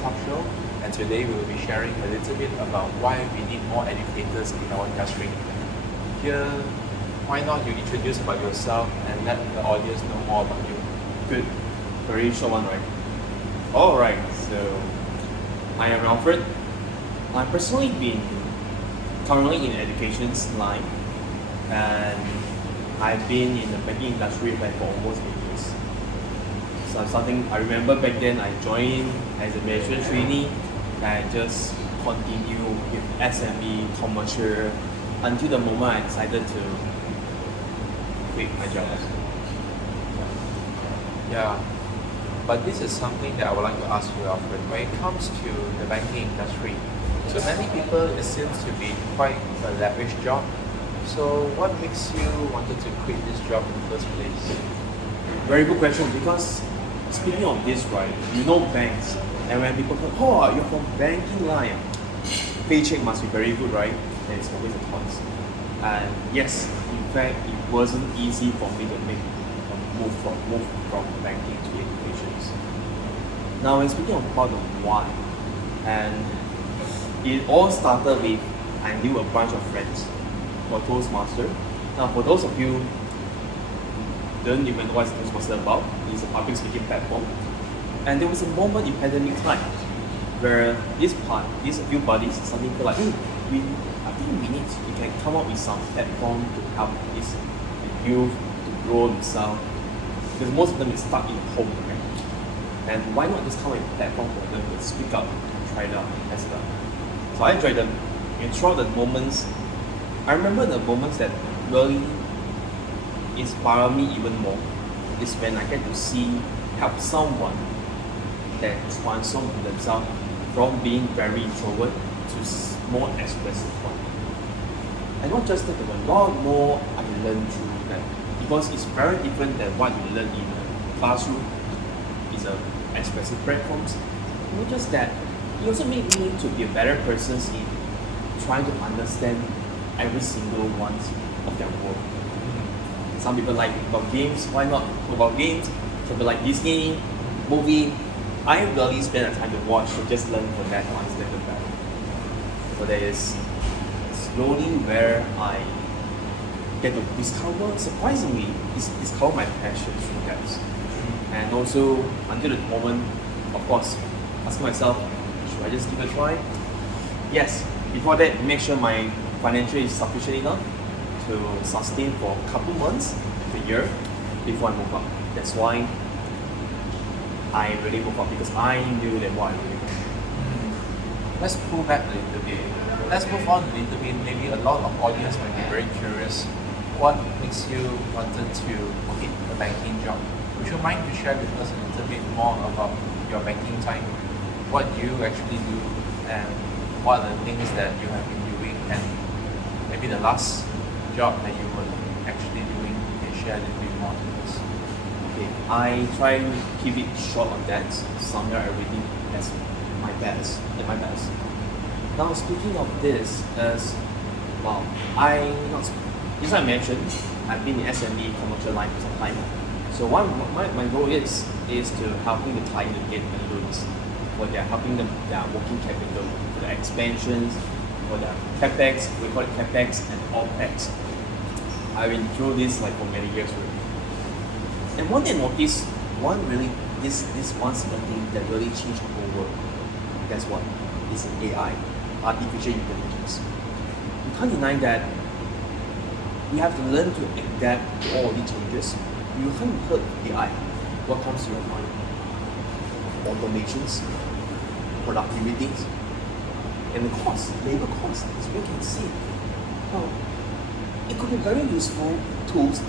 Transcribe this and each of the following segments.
Talk Show, and today we will be sharing a little bit about why we need more educators in our industry. Here, why not you introduce about yourself and let the audience know more about you? Good. Very short one, right? Alright, so I am Alfred. I've personally been currently in education line, and I've been in the banking industry for almost 8 years. So I remember back then I joined as a management trainee and I just continue with SME, commercial, until the moment I decided to quit my job. Yeah, but this is something that I would like to ask you, Alfred. When it comes to the banking industry, so many people, it seems to be quite a lavish job. So what makes you wanted to quit this job in the first place? Very good question, because speaking of this, right, you know banks, and when people come, oh, you're from banking line, paycheck must be very good, right? Then it's always a choice. And yes, in fact, it wasn't easy for me to make a move from banking to education. Now, when speaking of part of why, and it all started with I knew a bunch of friends for Toastmaster. Now, for those of you don't even know what Toastmaster about, it's a public speaking platform. And there was a moment in pandemic time where these few buddies suddenly feel like, hey, I think we can come up with some platform to help this youth to grow themselves. Because most of them is stuck in home, right? And why not just come up with a platform for them to speak up and try it out and test it out? So I enjoyed them. And throughout the moments, I remember the moments that really inspire me even more is when I get to help someone that transform themselves from being very introvert to more expressive one. And not just that, there were a lot more I can learn through that, because it's very different than what you learn in a classroom. It's a expressive platforms. Not just that, it also made me to be a better person in trying to understand every single one of their world. Some people like about games, why not talk about games? Some people like Disney, movie. I really spend the time to watch to just learn from that to understand them better. So that is slowly where I get to discover, surprisingly, discover my passion through that. And also, until the moment, of course, asking myself, should I just give it a try? Yes. Before that, make sure my financial is sufficient enough to sustain for a couple months to a year before I move up. That's why I really move up, because I knew that what I really want. Let's pull back a little bit. Let's move on a little bit. Maybe a lot of audience might be very curious. What makes you wanted to quit the banking job? Would you mind to share with us a little bit more about your banking time? What you actually do and what are the things that you have been doing, and maybe the last job that you were actually doing, you can share a little bit more with us. Okay, I try to keep it short on that. Somewhere everything as my best. Now, speaking of this, as well, as I mentioned, I've been in SME commercial line for some time. So my goal is to helping the client to get the loans, for their helping them their working capital, for their expansions, for their capex. We call it capex and opex. I've been through this like for many years already. And one thing I noticed, this one single thing that really changed the whole world. Guess what? It's an AI, artificial intelligence. You can't deny that we have to learn to adapt to all these changes. You can't hurt AI. What comes to your mind? Automations, productivity, and the cost, labor cost, as we can see. Now, it could be very useful tools,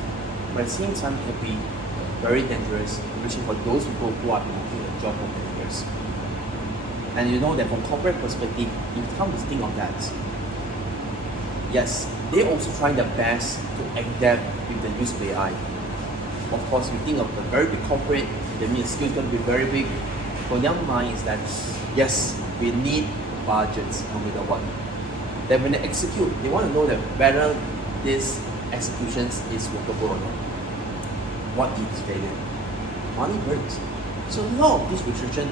but at the same time can be very dangerous, especially for those people who are working a job for many years. And you know that from corporate perspective, you come to think of that. Yes, they also trying their best to adapt with the use of AI. Of course, we think of the very big corporate, that means skill is going to be very big. For young mind is that yes, we need budgets no matter what. Then when they execute, they want to know that whether this executions is workable or not. What is failure? Money burns. So a lot of this restriction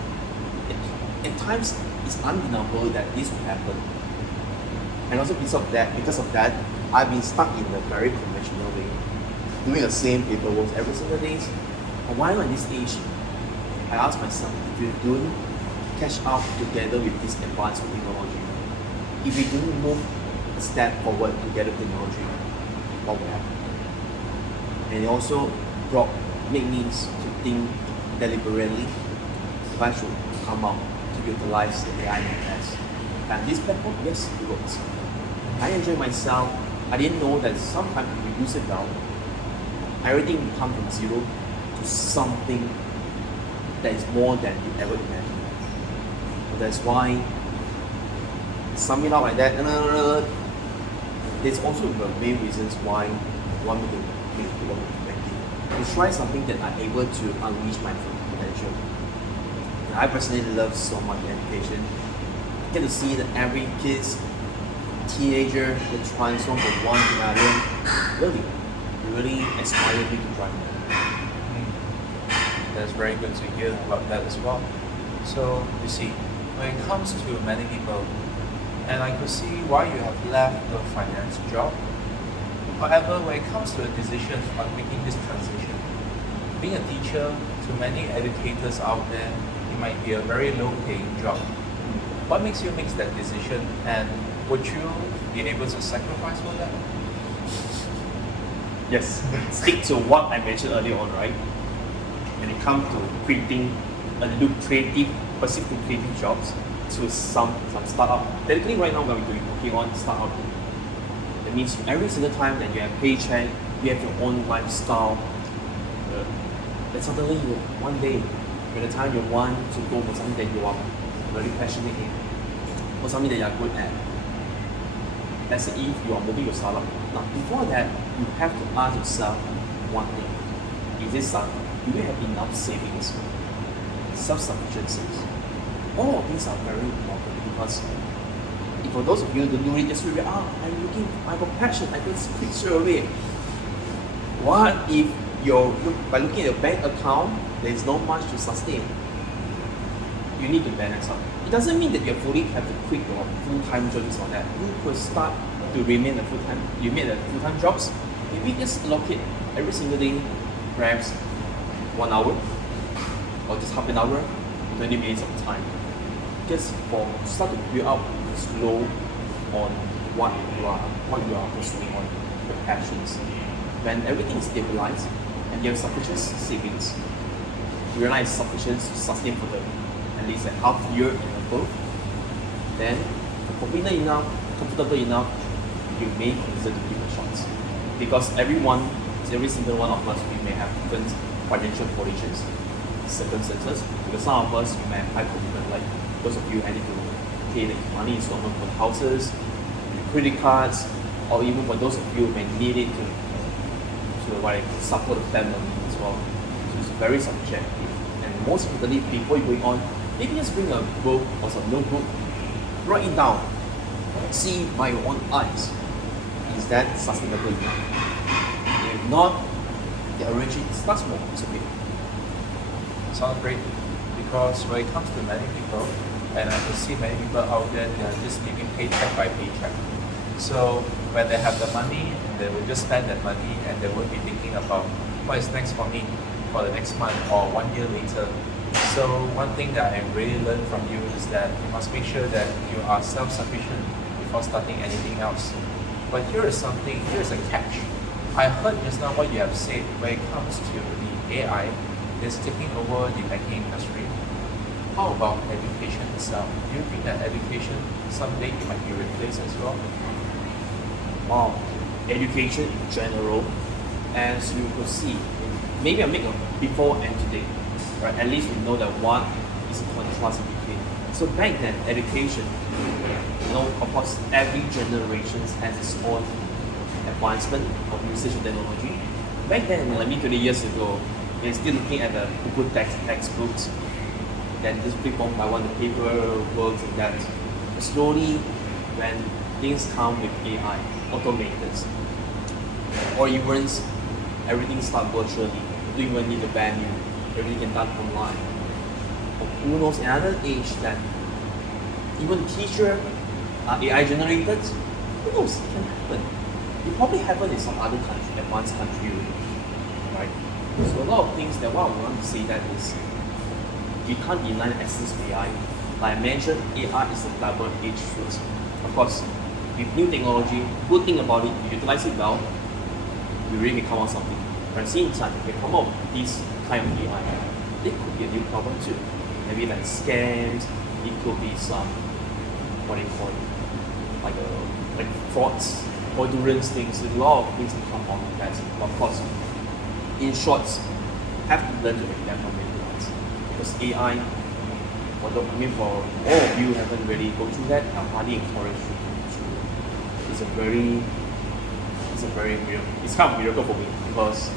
at times it's undeniable that this will happen. And also because of that, I've been stuck in a very conventional way, doing the same paperwork every single day. And why not at this stage? I ask myself, if you don't catch up together with this advanced technology, if we don't move a step forward together with technology, what will happen? And it also make me to think deliberately if I should come out to utilize the AI methods. And this platform, yes, it works. I enjoy myself. I didn't know that sometimes if you use it down, everything will come from zero to something that is more than you ever imagined. So that's why, sum it up like that, there's also the main reasons why I want me to make banking. To try something that I'm able to unleash my full potential. And I personally love so much education. I get to see that every kid's teenager will transform from one to another. Really inspired me to try. That's very good to hear about that as well. So you see, when it comes to many people, and I could see why you have left a finance job. However, when it comes to a decision on making this transition, being a teacher to many educators out there, it might be a very low-paying job. What makes you make that decision, and would you be able to sacrifice for that? Yes, stick to what I mentioned earlier on, right? When it comes to creating a lucrative, pursuing creative jobs to some startup. Technically, right now we're working on startup. That means every single time that you have paycheck, you have your own lifestyle. Then suddenly, one day, by the time you want to go for something that you are very passionate in, or something that you are good at. Let's say if you are moving your startup. Now, before that, you have to ask yourself one thing: is this something? Do you have enough savings, self-sufficiency? All of these are very important because if for those of you who don't do it, just figure out, I have a passion, I can quit straight away. What if by looking at your bank account, there is not much to sustain? You need to balance out. It doesn't mean that you fully have to quit your full-time jobs on that. You could start to remain a full-time. You made a full-time jobs. Maybe just allocate every single day, perhaps 1 hour or just half an hour, 20 minutes of time. Just start to build up slow on what you are pursuing on your passions. When everything is stabilized and you have sufficient savings, you realize sufficient to sustain for at least a half year and above, then confident enough, comfortable enough, you may consider to give a shot. Because every single one of us, we may have different financial conditions, circumstances. Because some of us, you may have high commitment, like those of you having to pay the money installment for houses, credit cards, or even for those of you who may need it to support the family as well. So it's very subjective. And most importantly, before you going on, maybe just bring a book or some notebook, write it down, see by your own eyes. Is that sustainable enough? If not, the arrangement starts small. It's okay. Sounds great, because when it comes to many people, and I can see many people out there, they are just living paycheck by paycheck. So when they have the money, they will just spend that money and they won't be thinking about what is next for me for the next month or 1 year later. So one thing that I really learned from you is that you must make sure that you are self-sufficient before starting anything else. But here is a catch. I heard just now what you have said when it comes to the AI is taking over the banking industry. How about education itself? Do you think that education someday might be replaced as well? Education in general, as you could see, maybe I make a before and today, right? At least we know that what is a contrast in between. So back then, education, of course, every generation has its own advancement of usage of technology. Back then, like 20 years ago, we're still looking at the good textbooks, then just pick one by one the paper works and that. Slowly, when things come with AI, automators, or even everything start virtually. You don't even need a venue. Everything can done online. who knows, another age that even teacher are AI generated, who knows, it can happen. It probably happen in some other country, advanced country already, right? So a lot of things that what I want to say that is, you can't deny the essence of AI. Like I mentioned, AI is a double-edged sword. Of course, with new technology, good thing about it, you utilize it well, you really become out something. But at the same time, if you come up with this kind of AI, it could be a new problem too. Maybe like scams, it could be some, what do you call it, like frauds, fraudulent things, a lot of things to come out of that. But of course, in short, have to learn to adapt from it. Because AI, for all of you haven't really gone through that, I highly encourage you to. It's it's kind of miracle for me, because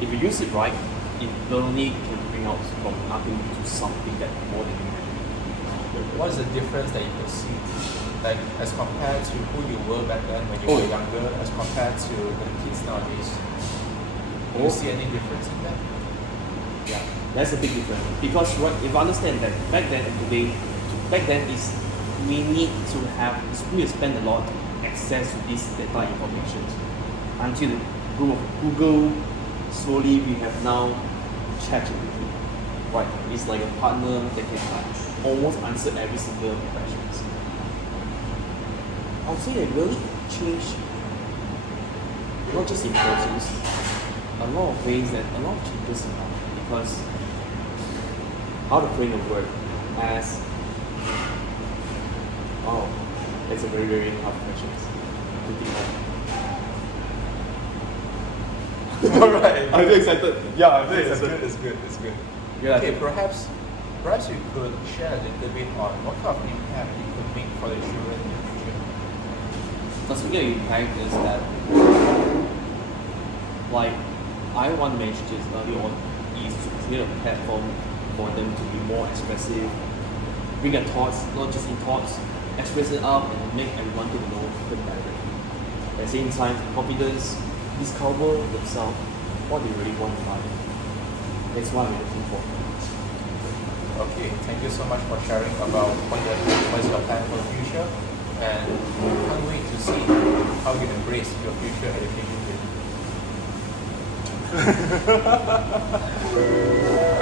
if you use it right, it not only can bring out from nothing to something that more than you imagine. What is the difference that you could see, like as compared to who you were back then when you were younger, as compared to the kids nowadays? Do you see any difference in that? Yeah, that's a big difference. Because right, if you understand that back then and today, back then is we need to have, we spend a lot access to this data information. Until the boom of Google, slowly we have now ChatGPT. Right, it's like a partner that can almost answer every single questions. I would say it really changed, not just in process, a lot of ways that a lot of changes in life, because how to frame a word as it's a very, very hard question to think of. Alright. I'm very excited. Yeah, I'm very It's excited. good, it's good, it's good. Yeah, Okay, perhaps you could share a little bit on what kind of impact you could make for the children in the future. the speaking of impact is that, like I want to mention this early on, is to create a platform for them to be more expressive, bring their thoughts, not just in thoughts, express it out and make everyone to know the better. At the same time, confidence, discover themselves, what they really want in life. That's what we're looking for. Okay, thank you so much for sharing about what is your plan for the future, and can't wait to see how you embrace your future education journey.